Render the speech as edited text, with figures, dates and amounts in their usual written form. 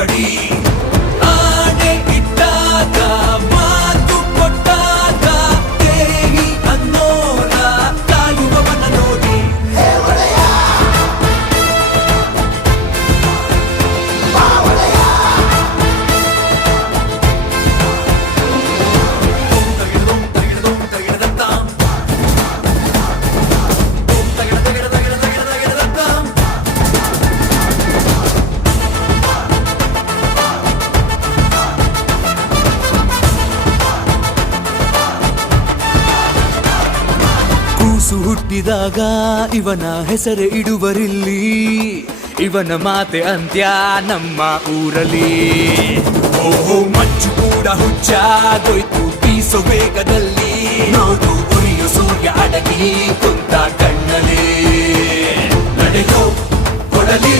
ಕಬಡ್ಡಿ ಆನೆ ಇಟ್ಟಾಗ ಮಾತು ಕೊಟ್ಟಾಗ ದೇಹಿ ಅನ್ನೋರ ಕಾಯುವವನ ನೋಡಿ ಕೂಸು ಹುಟ್ಟಿದಾಗ ಇವನ ಹೆಸರು ಇಡುವರಿಲ್ಲಿ ಇವನ ಮಾತೆ ಅಂತ್ಯ ನಮ್ಮ ಊರಲ್ಲಿ ಓಹೋ ಮಂಚು ಕೂಡ ಹುಚ್ಚಾಗೋಯ್ತು ಬೀಸೋ ವೇಗದಲ್ಲಿ ನೋಡು ಉರಿಯೋ ಸೂರ್ಯ ಅಡಗಿ ಕುಂತ ಕಣ್ಣಲ್ಲಿ ನಡೆಯೋ ಕೊಡಲಿ